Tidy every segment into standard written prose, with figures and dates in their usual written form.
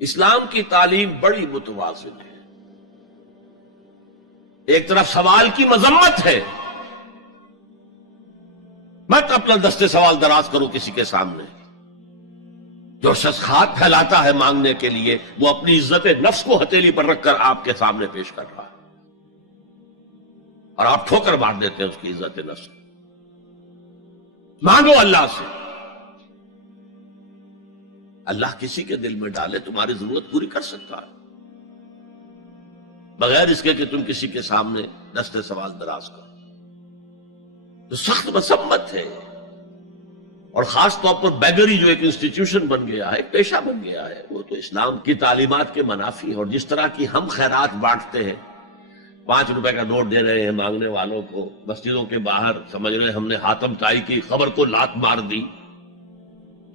اسلام کی تعلیم بڑی متوازن ہے. ایک طرف سوال کی مذمت ہے، مت اپنا دستے سوال دراز کرو کسی کے سامنے. جو شخص ہاتھ پھیلاتا ہے مانگنے کے لیے وہ اپنی عزت نفس کو ہتھیلی پر رکھ کر آپ کے سامنے پیش کر رہا ہے، اور آپ ٹھوکر مار دیتے ہیں اس کی عزت نفس. مانگو اللہ سے، اللہ کسی کے دل میں ڈالے تمہاری ضرورت پوری کر سکتا ہے، بغیر اس کے کہ تم کسی کے سامنے دستے سوال دراز کرو. تو سخت مذمت ہے. اور خاص طور پر بیگری جو ایک انسٹیٹیوشن بن گیا ہے، ایک پیشہ بن گیا ہے، وہ تو اسلام کی تعلیمات کے منافی ہے. اور جس طرح کی ہم خیرات بانٹتے ہیں، 5 روپے کا نوٹ دے رہے ہیں مانگنے والوں کو مسجدوں کے باہر، سمجھ رہے ہم نے حاتم طائی کی خبر کو لات مار دی،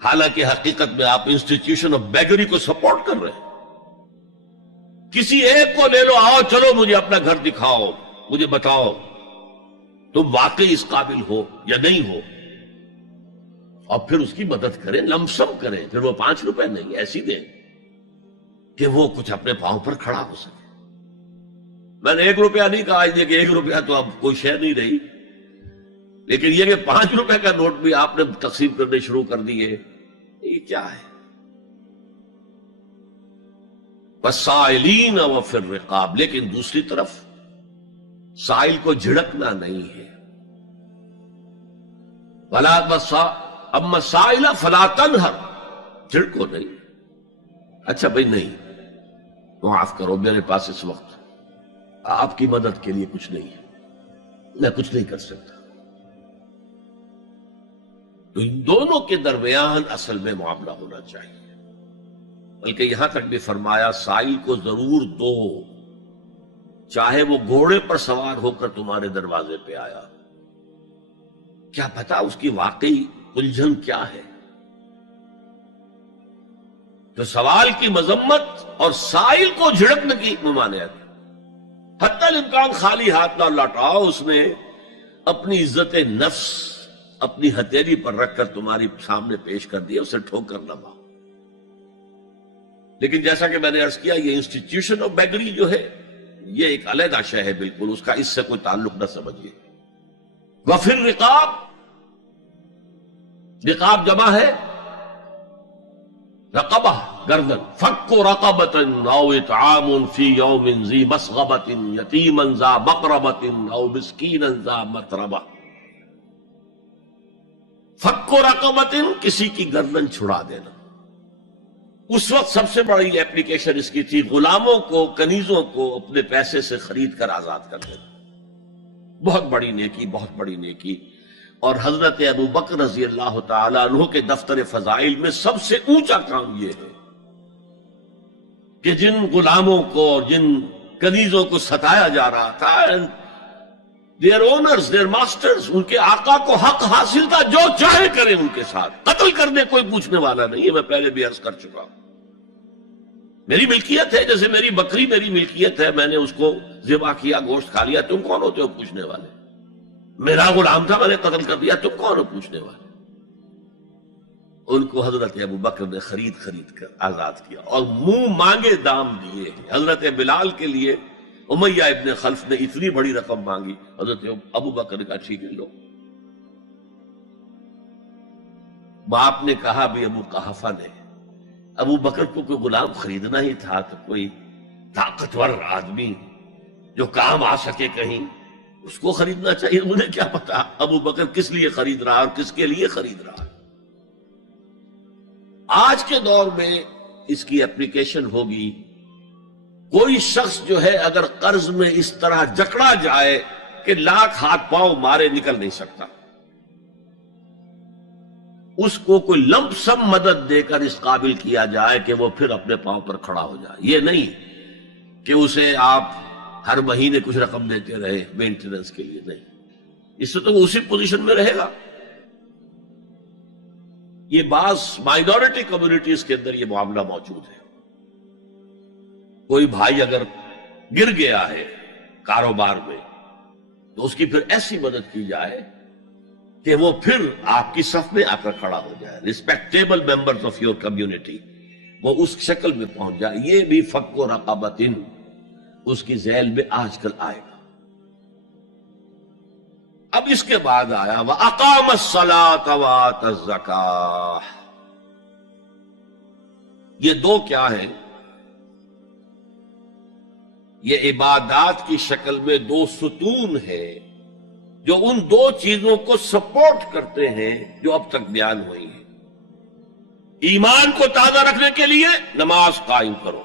حالانکہ حقیقت میں آپ انسٹیٹیوشن آف بیگری کو سپورٹ کر رہے ہیں. کسی ایک کو لے لو، آؤ چلو مجھے اپنا گھر دکھاؤ، مجھے بتاؤ تم واقعی اس قابل ہو یا نہیں ہو، اور پھر اس کی مدد کریں، لمسم کریں. پھر وہ 5 روپے نہیں ایسی دیں کہ وہ کچھ اپنے پاؤں پر کھڑا ہو سکے. میں نے 1 روپیہ نہیں کہا کہ 1 روپیہ تو اب کوئی شے نہیں رہی، لیکن یہ کہ 5 روپے کا نوٹ بھی آپ نے تقسیم کرنے شروع کر دیے، یہ کیا ہے؟ وَالسَّائِلِينَ وَفِي الرِّقَابِ. لیکن دوسری طرف سائل کو جھڑکنا نہیں ہے. اما السائل فلا تنہر، جھڑکو نہیں. اچھا بھائی نہیں، معاف کرو میرے پاس اس وقت آپ کی مدد کے لیے کچھ نہیں ہے، میں کچھ نہیں کر سکتا. تو ان دونوں کے درمیان اصل میں معاملہ ہونا چاہیے. بلکہ یہاں تک بھی فرمایا سائل کو ضرور دو، چاہے وہ گھوڑے پر سوار ہو کر تمہارے دروازے پہ آیا. کیا پتا اس کی واقعی الجھن کیا ہے. تو سوال کی مذمت اور سائل کو جھڑکنے کی ممانعت. حتی الامکان خالی ہاتھ نہ لوٹاؤ. اس نے اپنی عزت نفس اپنی ہتھیلی پر رکھ کر تمہاری سامنے پیش کر دیا، اسے ٹھوکر نہ مارو. لیکن جیسا کہ میں نے عرض کیا، یہ انسٹیٹیوشن آف بیگری جو ہے یہ ایک علیحدہ شے ہے بالکل، اس کا اس سے کوئی تعلق نہ سمجھیے. وفی الرقاب، رقاب جمع ہے رقبہ، گردن. فک رقبۃ او اطعام فی یوم ذی مسغبۃ یتیما ذا مقربۃ او مسکینا ذا متربہ. فک رقبۃ، کسی کی گردن چھڑا دینا. اس وقت سب سے بڑی ایپلیکیشن اس کی تھی غلاموں کو، کنیزوں کو اپنے پیسے سے خرید کر آزاد کر دینا. بہت بڑی نیکی، بہت بڑی نیکی. اور حضرت ابو بکر رضی اللہ تعالیٰ عنہ کے دفتر فضائل میں سب سے اونچا کام یہ ہے کہ جن غلاموں کو اور جن کنیزوں کو ستایا جا رہا تھا، دیئر اونرز، دیئر ماسٹرز، ان کے آقا کو حق حاصل تھا، جو چاہے کریں ان کے ساتھ، قتل کرنے کوئی پوچھنے والا نہیں ہے. میں پہلے بھی عرض کر چکا ہوں، میری ملکیت ہے، جیسے میری بکری میری ملکیت ہے، میں نے اس کو ذبح کیا، گوشت کھا لیا، تم کون ہوتے ہو پوچھنے والے؟ میرا غلام تھا، میں نے قتل کر دیا، تم کون ہو پوچھنے والے؟ ان کو حضرت ابو بکر نے خرید کر آزاد کیا اور منہ مانگے دام دیے. حضرت بلال کے لیے امیہ ابن خلف نے اتنی بڑی رقم مانگی، حضرت ابو بکر کا ٹھیک ہے لو. باپ نے کہا بھی ابو قحافہ نے، ابو بکر کو کوئی غلام خریدنا ہی تھا تو کوئی طاقتور آدمی جو کام آ سکے کہیں، اس کو خریدنا چاہیے. مجھے کیا پتا ابو بکر کس لیے خرید رہا اور کس کے لیے خرید رہا. آج کے دور میں اس کی اپلیکیشن ہوگی. کوئی شخص جو ہے اگر قرض میں اس طرح جکڑا جائے کہ لاکھ ہاتھ پاؤں مارے نکل نہیں سکتا، اس کو کوئی لمپ سم مدد دے کر اس قابل کیا جائے کہ وہ پھر اپنے پاؤں پر کھڑا ہو جائے. یہ نہیں کہ اسے آپ ہر مہینے کچھ رقم دیتے رہے مینٹیننس کے لیے، نہیں. اس سے تو وہ اسی پوزیشن میں رہے گا. یہ بعض مائنورٹی کمیونٹیز کے اندر یہ معاملہ موجود ہے. کوئی بھائی اگر گر گیا ہے کاروبار میں تو اس کی پھر ایسی مدد کی جائے کہ وہ پھر آپ کی صف میں آ کر کھڑا ہو جائے. Respectable members of your community, وہ اس شکل میں پہنچ جائے. یہ بھی فک و رقبۃ اس کی ذیل میں آج کل آئے گا. اب اس کے بعد آیا وَأَقَامَ الصَّلَاةَ وَآتَى الزَّكَاةَ. یہ دو کیا ہیں؟ یہ عبادات کی شکل میں دو ستون ہیں جو ان دو چیزوں کو سپورٹ کرتے ہیں جو اب تک بیان ہوئی ہیں. ایمان کو تازہ رکھنے کے لیے نماز قائم کرو.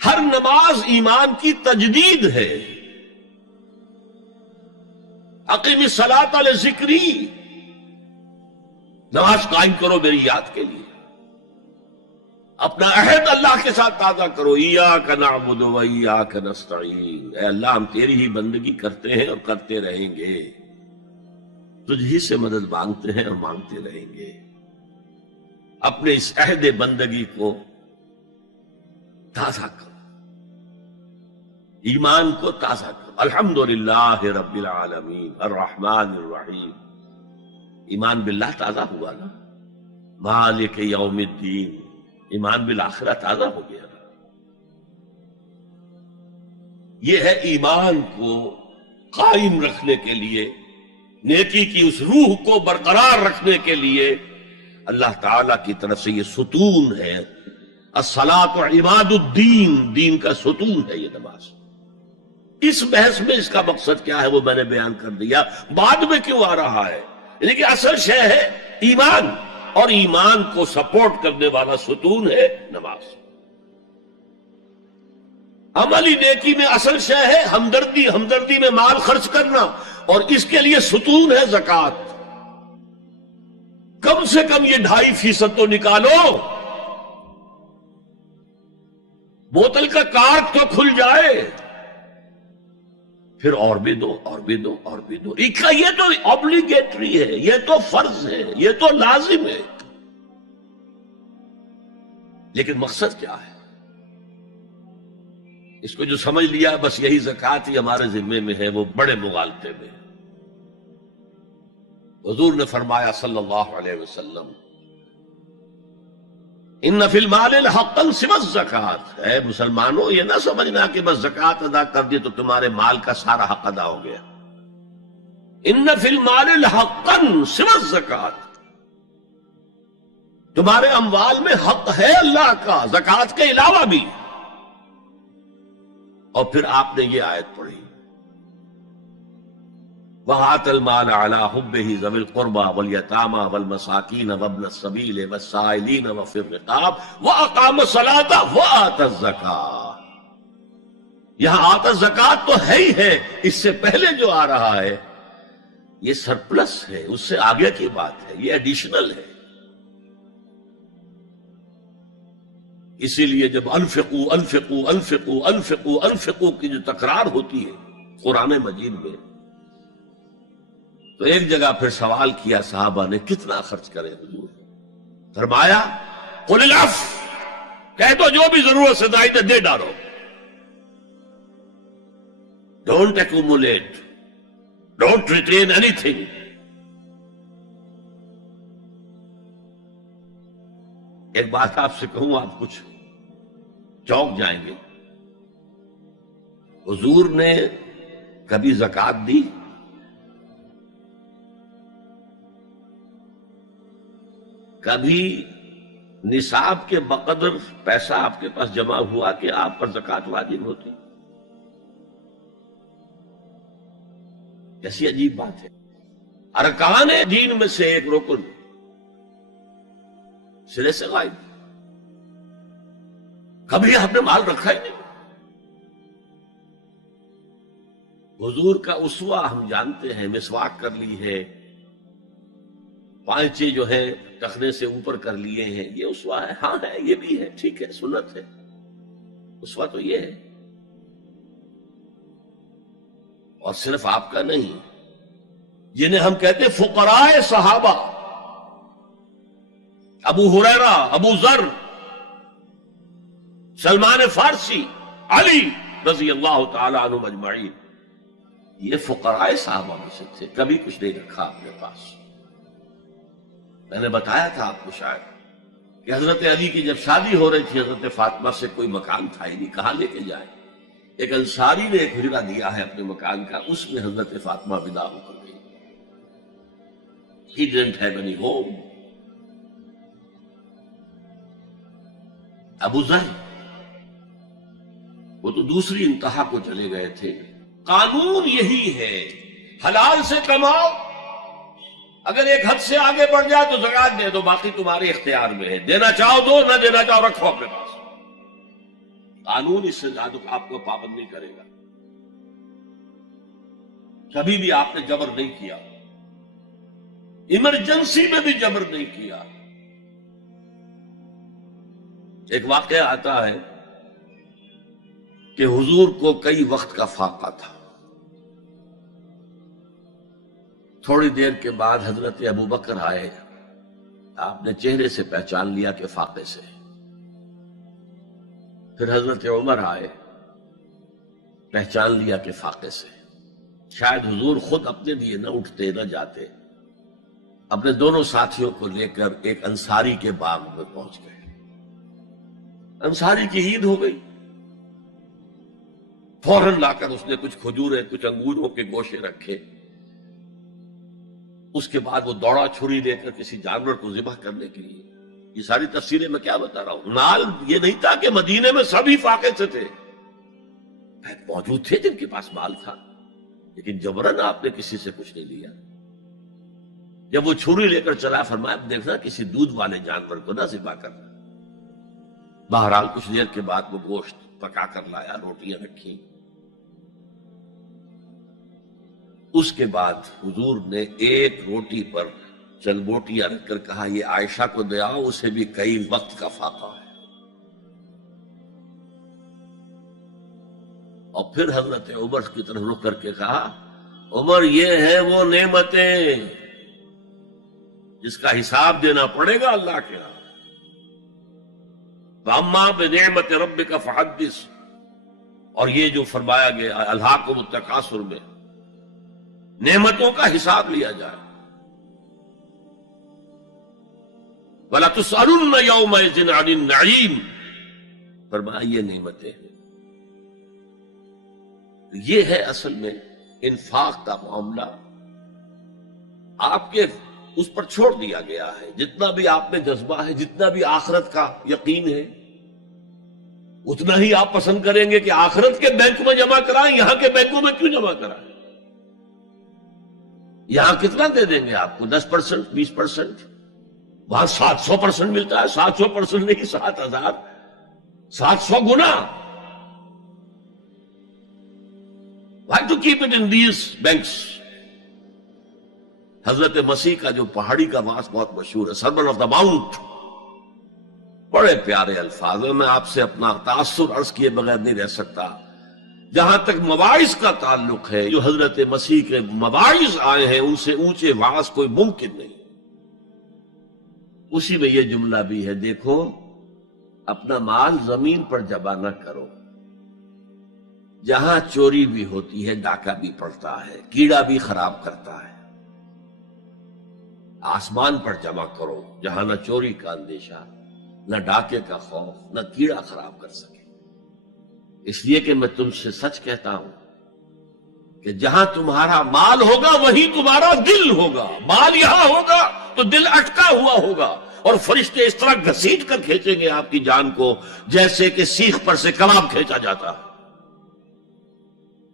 ہر نماز ایمان کی تجدید ہے. اقیم الصلاۃ لذکری، نماز قائم کرو میری یاد کے لیے. اپنا عہد اللہ کے ساتھ تازہ کرو. ایاک نعبد و ایاک نستعین، اے اللہ ہم تیری ہی بندگی کرتے ہیں اور کرتے رہیں گے، تجھ ہی سے مدد مانگتے ہیں اور مانگتے رہیں گے. اپنے اس عہد بندگی کو تازہ کرو، ایمان کو تازہ کرو. الحمدللہ رب العالمین الرحمن الرحیم. ایمان باللہ تازہ ہوا نا. مالک یوم الدین، ایمان بالآخرہ تازہ ہو گیا. یہ ہے ایمان کو قائم رکھنے کے لیے، نیکی کی اس روح کو برقرار رکھنے کے لیے اللہ تعالی کی طرف سے یہ ستون ہے. الصلاۃ عماد الدین، دین کا ستون ہے یہ نماز. اس بحث میں اس کا مقصد کیا ہے وہ میں نے بیان کر دیا. بعد میں کیوں آ رہا ہے؟ یعنی کہ اصل شے ہے ایمان، اور ایمان کو سپورٹ کرنے والا ستون ہے نماز. عملی نیکی میں اصل شے ہے ہمدردی، ہمدردی میں مال خرچ کرنا، اور اس کے لیے ستون ہے زکوٰۃ. کم سے کم یہ 2.5% تو نکالو، بوتل کا کارک تو کھل جائے، پھر اور بھی دو اور بھی دو اور بھی دو. یہ تو obligatory ہے، یہ تو فرض ہے، یہ تو لازم ہے. لیکن مقصد کیا ہے؟ اس کو جو سمجھ لیا بس یہی زکوٰۃ ہی ہمارے ذمے میں ہے، وہ بڑے مغالطے میں. حضور نے فرمایا صلی اللہ علیہ وسلم ان فی المال حقا سوى الزکوٰۃ. اے مسلمانوں یہ نہ سمجھنا کہ بس زکوٰۃ ادا کر دی تو تمہارے مال کا سارا حق ادا ہو گیا. ان فی المال حقا سوى الزکوٰۃ، تمہارے اموال میں حق ہے اللہ کا زکوٰۃ کے علاوہ بھی. اور پھر آپ نے یہ آیت پڑھی وَآتَ الْمَالَ عَلَىٰ حُبِّهِ ذَوِي الْقُرْبَىٰ وَالْيَتَامَىٰ وَالْمَسَاكِينَ وَابْنَ السَّبِيلِ وَالسَّائِلِينَ وَفِي الرِّقَابِ وَأَقَامَ الصَّلَاةَ وَآتَى الزَّكَاةَ. یہاں آتَ الزَّكَاةَ تو ہے ہی ہے، اس سے پہلے جو آ رہا ہے یہ سرپلس ہے، اس سے آگے کی بات ہے، یہ ایڈیشنل ہے. اسی لیے جب انفقوا انفقوا انفقوا انفقوا انفقوا کی جو تکرار ہوتی ہے قرآن مجید میں، تو ایک جگہ پھر سوال کیا صحابہ نے کتنا خرچ کرے حضور؟ فرمایا قل العفو، کہہ دو جو بھی ضرورت سے زائد دے ڈالو. Don't accumulate, don't retain any thing. ایک بات آپ سے کہوں، آپ کچھ چونک جائیں گے. حضور نے کبھی زکوٰۃ دی؟ کبھی نصاب کے بقدر پیسہ آپ کے پاس جمع ہوا کہ آپ پر زکوٰۃ واجب ہوتی؟ ایسی عجیب بات ہے. ارکان دین میں سے ایک رکن سرے سے غائب. کبھی آپ نے مال رکھا ہی نہیں. حضور کا اسوہ ہم جانتے ہیں، مسواک کر لی ہے، پانچے جو ہے ٹخنے سے اوپر کر لیے ہیں، یہ اسوہ ہے. ہاں ہے، یہ بھی ہے، ٹھیک ہے، سنت ہے. اسوہ تو یہ ہے. اور صرف آپ کا نہیں، جنہیں ہم کہتے فقراء صحابہ، ابو ہریرہ، ابو ذر، سلمان فارسی، علی رضی اللہ تعالی عنہ اجمعین، یہ فقراء صحابہ میں سے تھے. کبھی کچھ نہیں رکھا اپنے پاس. میں نے بتایا تھا آپ کو شاید کہ حضرت علی کی جب شادی ہو رہی تھی حضرت فاطمہ سے، کوئی مکان تھا ہی نہیں، کہاں لے کے جائے؟ ایک انصاری نے ایک حجرہ دیا ہے اپنے مکان کا، اس میں حضرت فاطمہ ودا ہو کر گئی. He didn't have any home. ابو ذر وہ تو دوسری انتہا کو چلے گئے تھے. قانون یہی ہے، حلال سے کماؤ، اگر ایک حد سے آگے بڑھ جائے تو زکات دے دو، باقی تمہارے اختیار میں ہے، دینا چاہو دو، نہ دینا چاہو رکھو اپنے پاس. قانون اس سے زیادہ آپ کو پابند نہیں کرے گا. کبھی بھی آپ نے جبر نہیں کیا، ایمرجنسی میں بھی جبر نہیں کیا. ایک واقعہ آتا ہے کہ حضور کو کئی وقت کا فاقہ تھا. تھوڑی دیر کے بعد حضرت ابو بکر آئے، آپ نے چہرے سے پہچان لیا کہ فاقے سے. پھر حضرت عمر آئے، پہچان لیا کہ فاقے سے. شاید حضور خود اپنے لیے نہ اٹھتے نہ جاتے، اپنے دونوں ساتھیوں کو لے کر ایک انصاری کے باغ میں پہنچ گئے. انصاری کی عید ہو گئی، فوراً لا کر اس نے کچھ کھجوریں کچھ انگوروں کے گوشے رکھے. اس کے بعد وہ دوڑا چھری لے کر کسی جانور کو ذبح کرنے کے لیے. یہ ساری تفصیلیں میں کیا بتا رہا ہوں. مال یہ نہیں تھا کہ مدینے میں سبھی فاقے سے تھے، موجود تھے جن کے پاس مال تھا، لیکن جبرن آپ نے کسی سے کچھ نہیں لیا. جب وہ چھری لے کر چلا، فرمایا دیکھنا کسی دودھ والے جانور کو نہ ذبح کرنا. بہرحال کچھ دیر کے بعد وہ گوشت پکا کر لایا، روٹیاں رکھی. اس کے بعد حضور نے ایک روٹی پر چند بوٹیاں رکھ کر کہا یہ عائشہ کو دے آؤ، اسے بھی کئی وقت کا فاقہ ہے. اور پھر حضرت عمر کی طرف رخ کر کے کہا عمر یہ ہے وہ نعمتیں جس کا حساب دینا پڑے گا اللہ کے ہاں. وَأَمَّا بِنِعْمَةِ رَبِّكَ فَحَدِّثْ، اور یہ جو فرمایا گیا الہاکم التکاثر میں نعمتوں کا حساب لیا جائے. وَلَا تُسْأَلُنَّ يَوْمَئِذٍ عَنِ النَّعِيمِ، فرمایا یہ نعمتیں ہیں. یہ ہے اصل میں انفاق کا معاملہ، آپ کے اس پر چھوڑ دیا گیا ہے. جتنا بھی آپ میں جذبہ ہے، جتنا بھی آخرت کا یقین ہے، اتنا ہی آپ پسند کریں گے کہ آخرت کے بینک میں جمع کرائیں، یہاں کے بینکوں میں کیوں جمع کرائیں. یہاں کتنا دے دیں گے آپ کو؟ 10%، 20%. وہاں 700% ملتا ہے. 700% نہیں، 7,000، 700 گنا. Why to keep it in these banks؟ حضرت مسیح کا جو پہاڑی کا واس بہت مشہور ہے، سرمن آف دا ماؤنٹ، بڑے پیارے الفاظ ہیں. میں آپ سے اپنا تاثر عرض کیے بغیر نہیں رہ سکتا. جہاں تک مواعظ کا تعلق ہے، جو حضرت مسیح کے مواعظ آئے ہیں ان سے اونچے واعظ کوئی ممکن نہیں. اسی میں یہ جملہ بھی ہے، دیکھو اپنا مال زمین پر جمع نہ کرو، جہاں چوری بھی ہوتی ہے ڈاکہ بھی پڑتا ہے، کیڑا بھی خراب کرتا ہے. آسمان پر جمع کرو جہاں نہ چوری کا اندیشہ، نہ ڈاکے کا خوف، نہ کیڑا خراب کر سکے. اس لیے کہ میں تم سے سچ کہتا ہوں کہ جہاں تمہارا مال ہوگا وہیں تمہارا دل ہوگا. مال یہاں ہوگا تو دل اٹکا ہوا ہوگا، اور فرشتے اس طرح گھسیٹ کر کھینچیں گے آپ کی جان کو جیسے کہ سیخ پر سے کباب کھینچا جاتا ہے.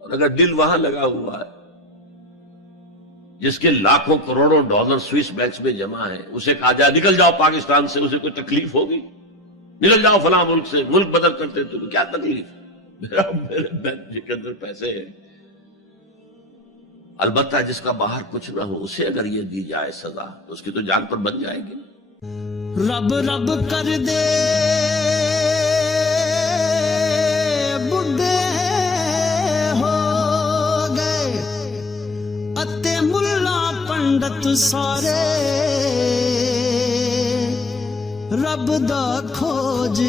اور اگر دل وہاں لگا ہوا ہے جس کے لاکھوں کروڑوں ڈالر سوئس بینکس میں جمع ہیں، اسے کہا جائے نکل جاؤ پاکستان سے، اسے کوئی تکلیف ہوگی؟ نکل جاؤ فلاں ملک سے، ملک بدل کرتے تو کیا تکلیف؟ میرے بینک کے اندر پیسے ہیں. البتہ جس کا باہر کچھ نہ ہو اسے اگر یہ دی جائے سزا تو اس کی تو جان پر بن جائے گی. رب رب کر دے بڈھے ہو گئے اتے ملا پنڈت سارے، رب دا کھوج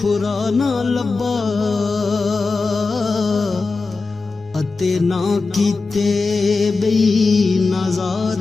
کھرا نہ لبا اتے نہ کیتے بئی نظارے.